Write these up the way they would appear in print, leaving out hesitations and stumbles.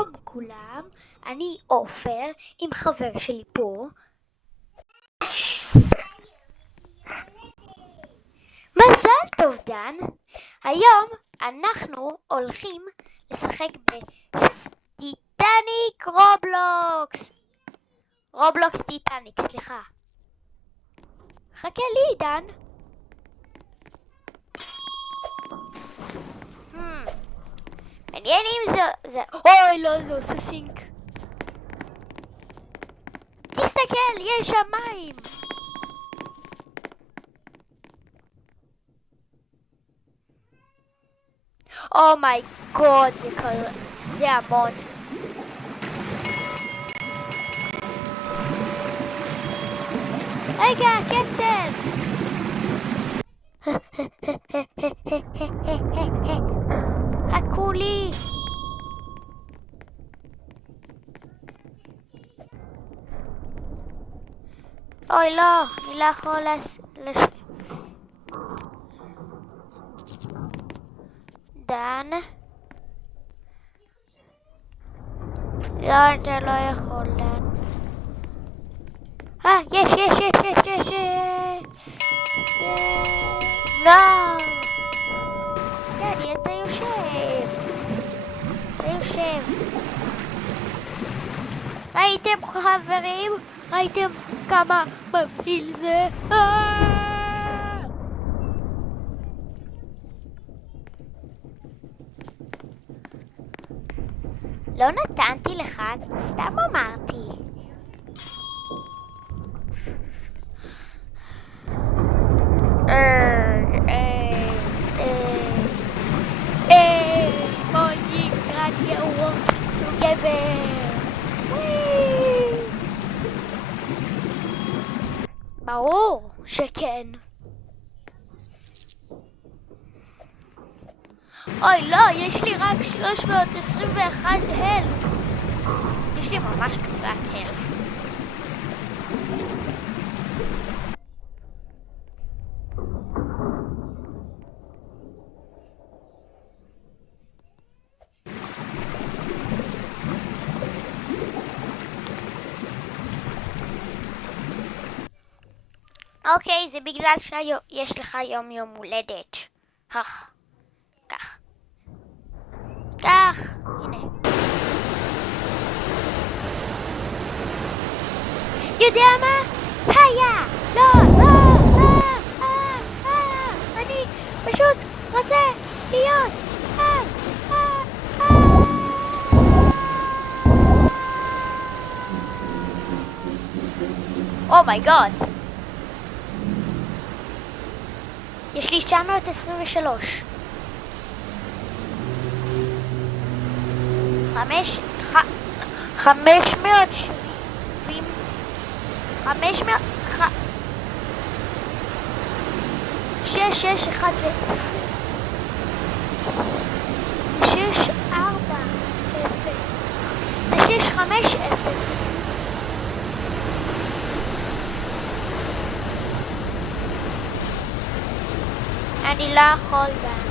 שלום כולם, אני עופר עם חבר שלי פה. מזל טוב דן, היום אנחנו הולכים לשחק בטיטניק רובלוקס טיטניק, סליחה. חכה לי דן. מעניין אם זה... אוי לא, זה עושה סינק. תסתכל, יש שם מים. אומיי גוד, זה המון. רגע, קפטן. חכו לי. אוי לא, אני לא יכול דן. לא, אתה לא יכול דן. יש. לא. דני, אתה יושב. ראיתם חברים? ראיתם כמה מבהיל זה? לא נתנתי לך, סתם אמרתי. בוא נקראת יאורות גבר. ברור שכן. אוי לא, יש לי רק 321 הלף. יש לי ממש קצת הלף. אוקיי, זה בגלל שיש לך יום הולדת. כך, הנה. יודע מה? היה! לא! אני פשוט רוצה להיות! אומייגוד! יש לי 923. 6, 1 ו... 6, 4, 0. זה 6, 5, 0. אני לא יכול גם.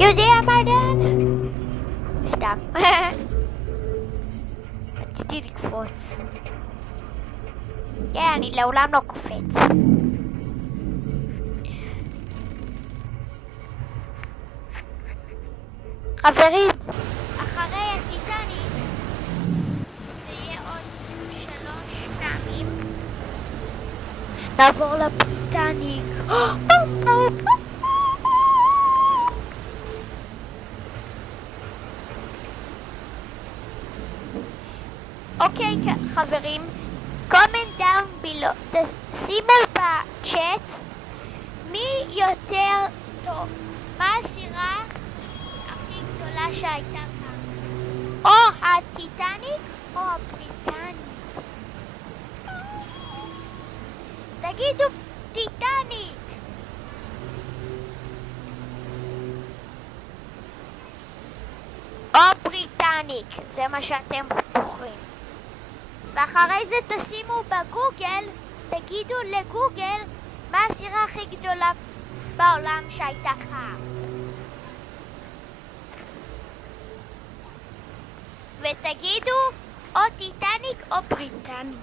יודע מה דן? סתם. רציתי לקפוץ. כן, אני לעולם לא קופץ. חברים, אחרי הטיטניק זה יהיה עוד 3 פעמים. נעבור לטיטניק. אוקיי חברים, comment down below, שימו בצ'אט מי יותר טוב, מה הסירה הכי גדולה שהייתה פעם, או הטיטניק או הבריטניק. תגידו טיטניק. או בריטניק, זה מה שאתם בוחרים. ואחרי זה תשימו בגוגל, תגידו לגוגל מה הסירה הכי גדולה בעולם שהייתה פעם. ותגידו או טיטניק או בריטניק.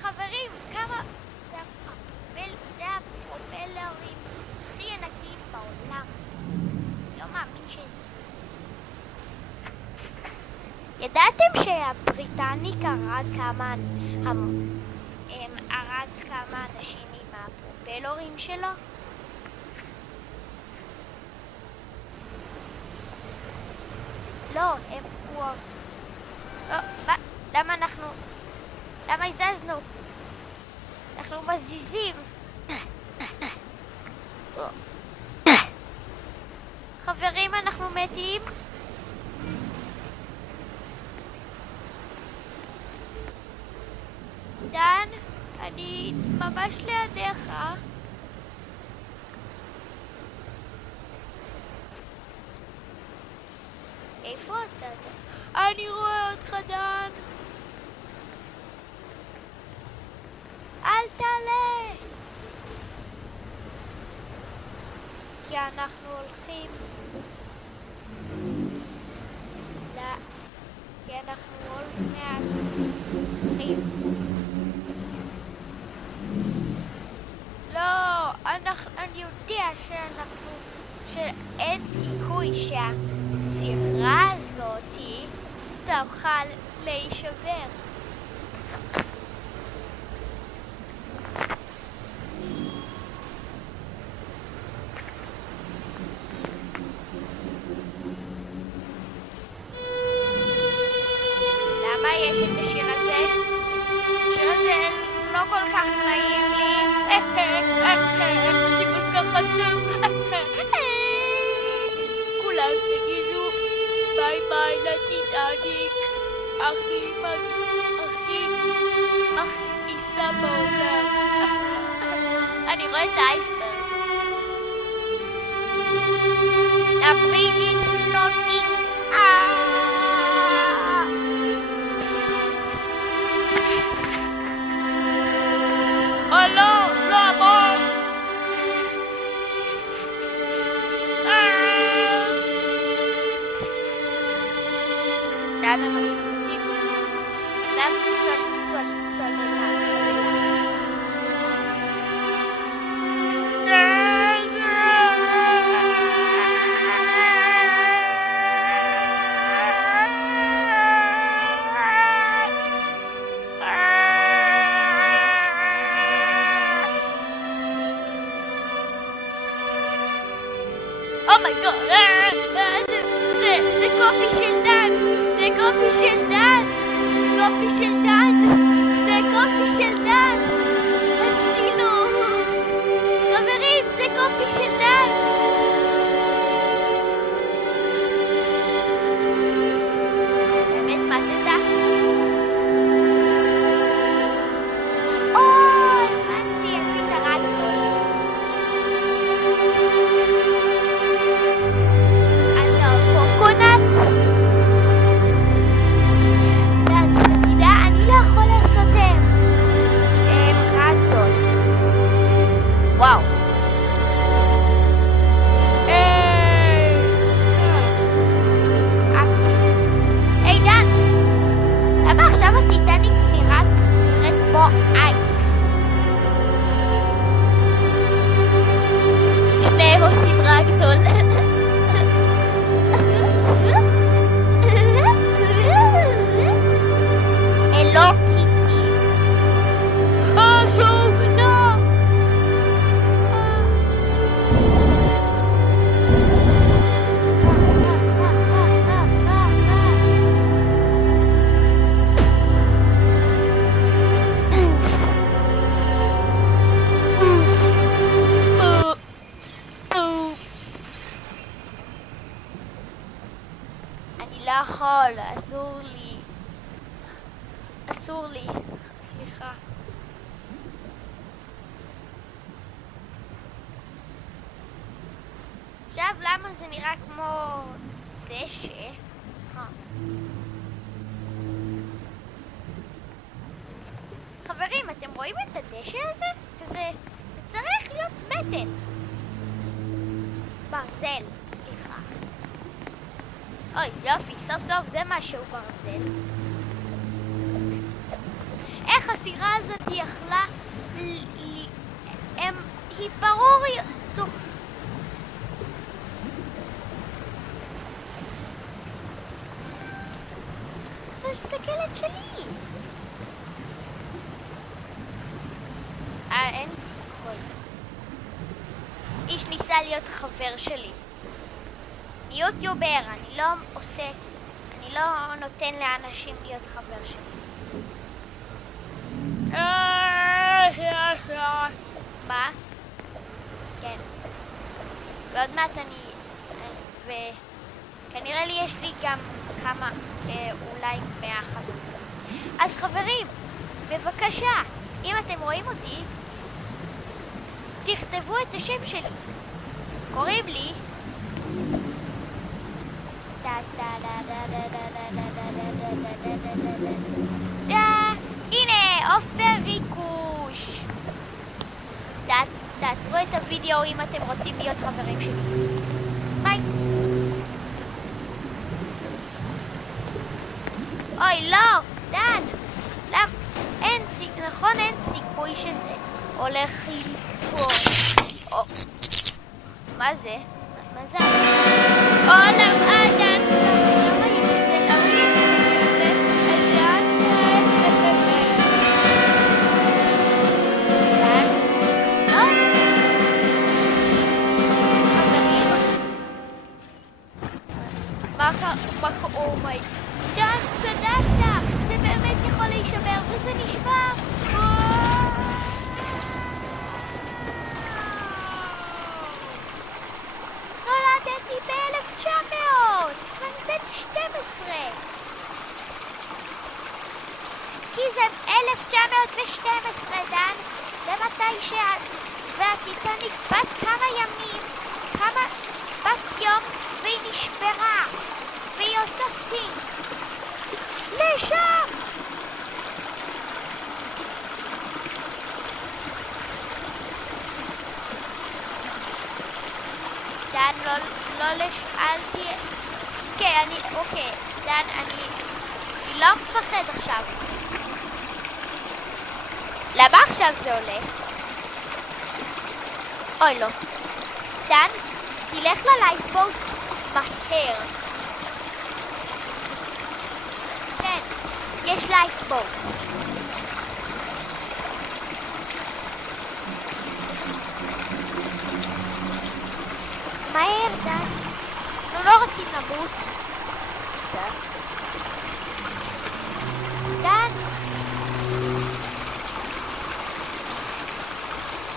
חברים, כמה... זה הפרופלרים הכי ענקיים בעולם. לא מאמין שזה... ידעתם שהבריטניק הרג כמה אנשים עם הפרופלרים שלו? לא, למה הזזנו? אנחנו מזיזים. חברים, אנחנו מתים. דן, אני ממש לידיך. איפה אתה? אני רואה אותך, דן. אל תעלה. כי אנחנו הולכים. כי אנחנו עוד מעט הולכים. לא, אני יודע שאין סיכוי שהסירה הזאת תוכל להישבר. למה יש את השיר הזה? השיר הזה לא כל כך נעים לי. זה כל כך עצוב. כולם תגידו ביי ביי לטיטניק, הכי ניסה בעולם. אני רואה את האייסברג. The bridge is floating. Oh לא, לא המוץ. לאן אנחנו נותנים? מצב צוללה. זה קופי של דן! זה קופי של דן! קופי של דן! זה קופי של דן! הצילו! חברים, זה קופי של דן! באמת מתתה? אוי, הבנתי, עשית רדיו. וואו. היי דן, למה עכשיו הטיטניק נראית כמו אייס? שניהם עושים רגדול. אלו קיטי. שוב, לא. אסור לי. סליחה. עכשיו, למה זה נראה כמו דשא? חברים, אתם רואים את הדשא הזה? זה צריך להיות מטל. ברזל, סליחה. אוי, יופי, סוף סוף זה משהו ברזל. איך הסירה הזאת יכלה היא ברור תוך... תסתכלת שלי. אין סיכוי. איש ניסה להיות חבר שלי. יוטיובר, אני לא נותן לאנשים להיות חבר שלי. מה? כן. ועוד מעט וכנראה לי יש לי גם כמה, אולי 100 חברים. אז חברים, בבקשה, אם אתם רואים אותי, תכתבו את השם שלי. קוראים לי הנה, עופר ריקוש. תעצרו את הוידאו אם אתם רוצים להיות חברים שלי. ביי. אוי, לא, דן. אין סיכוי שזה הולך ליפול. מה זה? מה זה? עולם אדן. למה יש את זה? אומי, דן, צדקת, זה באמת יכול להישבר וזה נשבר. נולדתי ב-1900, ואני בן 12. כי זה 1912, דן, זה מתי והטיטניק בת כמה ימים, בת יום, והיא נשברה. והיא עושה סינק. לשם! דן, לא לשאלתי... אוקיי, דן, אני לא מפחד עכשיו. למה עכשיו זה הולך? אוי, לא. דן, תלך ללייפבוט מהר. כן, יש לייפבוט. מהר, דן. אנחנו לא רוצים למות. דן.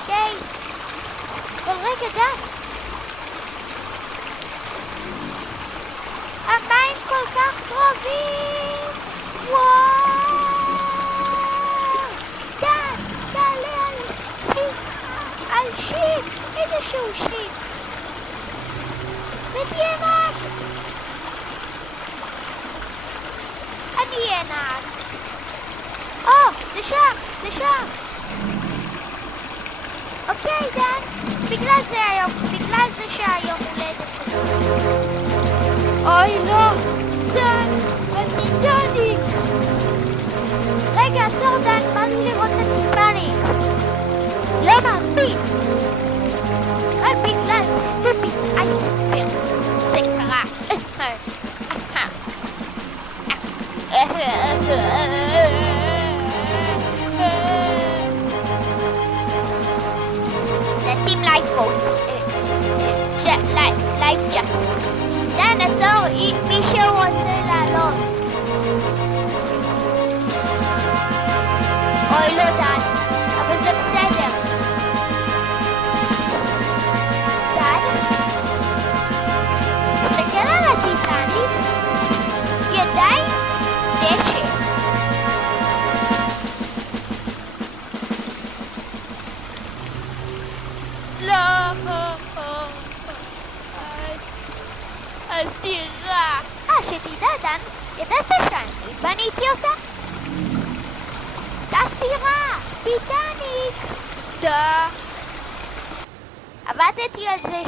אוקיי. אבל רגע, דן. המים כל כך קרובים. וואו. דן, תעלה על שיט. איזשהו שיט. ותהיה נהג. אני אהיה נהג. זה שם. אוקיי, דן. בגלל זה שהיום הולדת. אוי, לא. דן, הטיטניק. רגע, עצור, דן. בא לי לראות את הטיטניק. לא מאמין. רק בגלל סטופיד אייסברג. זה קרה. נשים לייפבוט. לייפ ג'אקט. דן, עצור, מישהו רוצה לעלות. אוי, לא, דן. אבל זה בסדר. תסתכל על הטיטניק, ידיים דשא. בטיטניק. דה. עבדתי על זה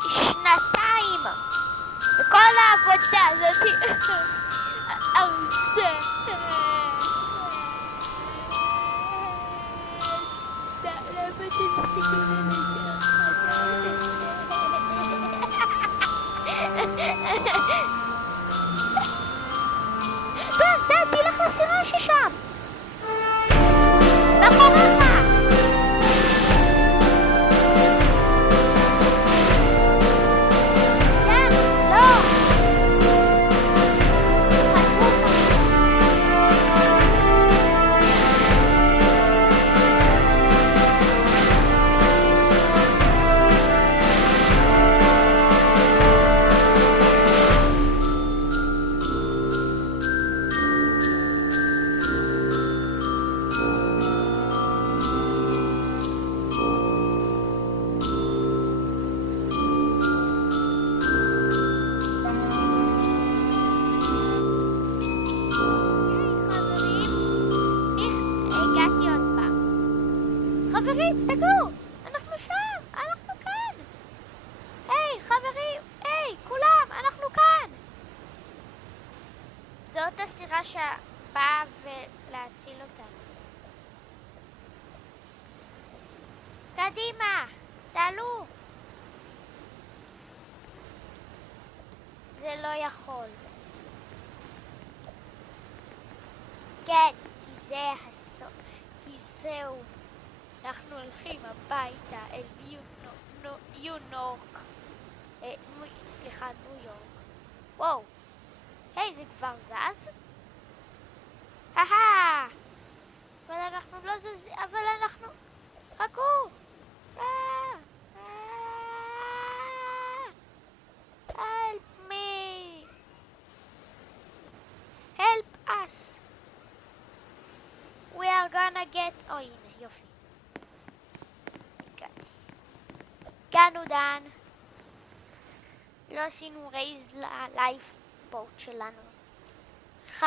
שנתיים. וכל העבודה הזאת... תלך לסירה ששם. מאחוריך. חברים, תסתכלו, אנחנו שם, אנחנו כאן. היי, חברים, היי, כולם, אנחנו כאן. זאת הסירה שבאה להציל אותנו. קדימה, תעלו. זה לא יכול. כן, כי זה הסוף, כי זהו. אנחנו הולכים הביתה אל ניו יורק. סליחה, ניו יורק. וואו. היי, זה כבר זז? אבל אנחנו לא זזים, אבל אנחנו... חכו! Help me! Help us! We are gonna get... הנה, יופי. הגענו דן. לא עשינו רייז ללייף בוט שלנו. 1.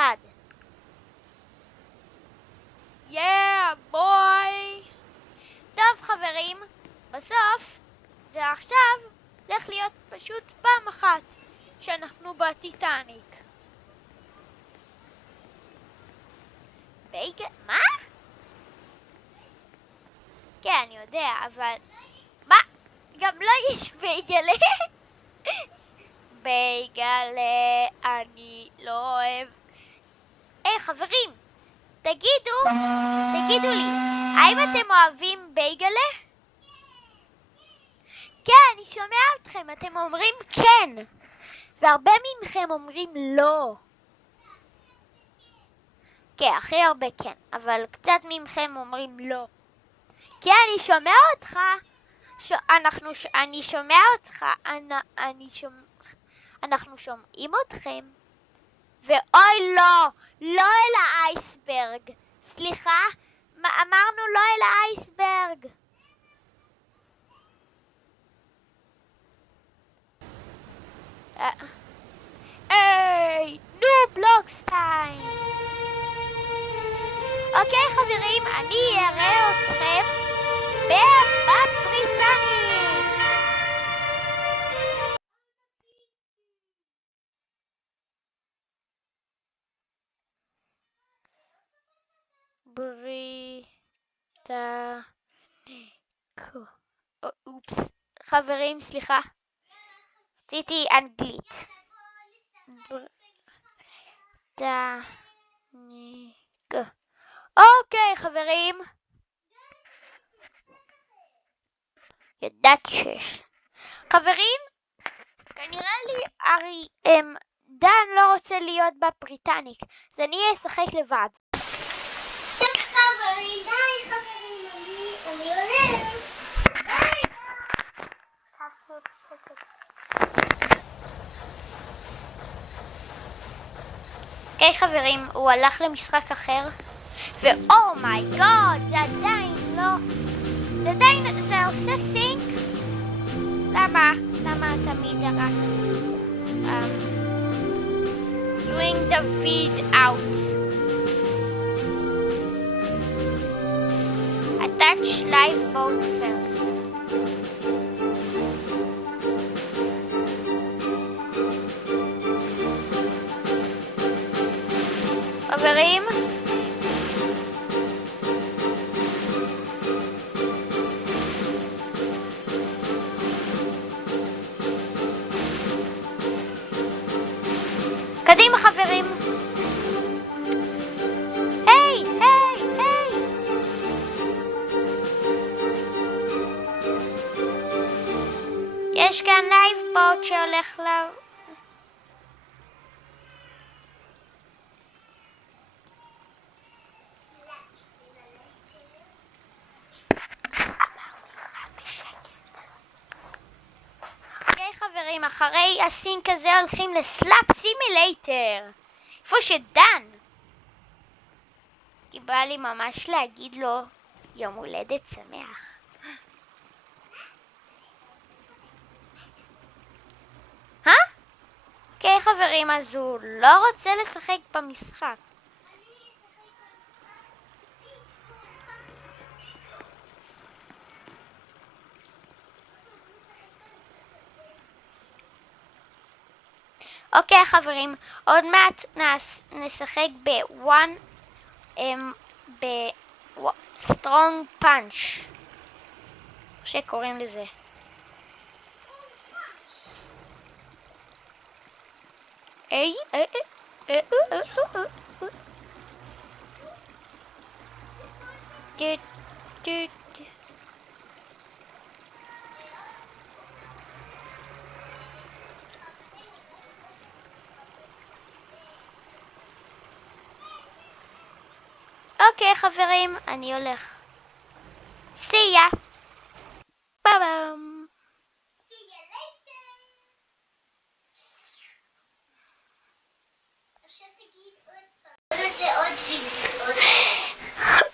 בוי! טוב חברים, בסוף זה עכשיו הולך להיות פשוט פעם אחת שאנחנו בטיטניק. מה? כן, אני יודע, אבל... מה? גם לא יש בייגלה? בייגלה, אני לא אוהב. היי חברים, תגידו לי, האם אתם אוהבים בייגלה? כן, אני שומע אתכם, אתם אומרים כן, והרבה מכם אומרים לא. כן, הכי הרבה כן, אבל קצת מכם אומרים לא. כן, אני שומע אותך. אני שומע אותך, אנחנו שומעים אתכם. ואוי לא אל האייסברג. סליחה, אמרנו לא אל האייסברג. היי, נו בלוקס טיים. אוקיי חברים, אני אראה אתכם בבריטניק. אופס, חברים, סליחה. רציתי אנגלית. אוקיי, חברים. ידעתי שיש. חברים, כנראה לי דן לא רוצה להיות בבריטניק, אז אני אשחק לבד. חברים, די חברים, אני הולך. אוקיי חברים, הוא הלך למשחק אחר, ואו מיי גוד, זה עדיין לא, זה עושה סינק. למה תמיד רק swing the feed out. vote first. חברים? קדימה חברים! היי! היי! היי! יש כאן לייב בוט שהולך חברים, אחרי הסינק הזה הולכים לסלאפ סימילייטר, איפה שדן. כי בא לי ממש להגיד לו יום הולדת שמח. אוקיי חברים, אז הוא לא רוצה לשחק במשחק. אוקיי חברים, עוד מעט נשחק בסטרונג פאנץ' שקוראים לזה. אוקיי חברים, אני הולך. See ya. ביי ביי.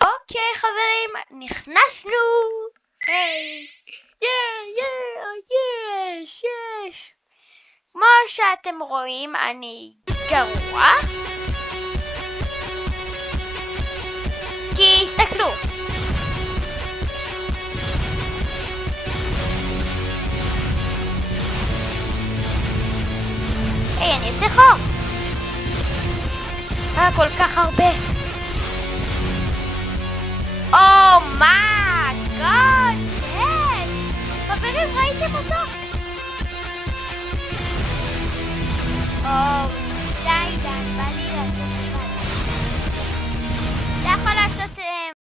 אוקיי חברים, נכנסנו. היי. יש. כמו שאתם רואים, אני גרוע. כי הסתכלו. היי, אני עושה חור. כל כך הרבה.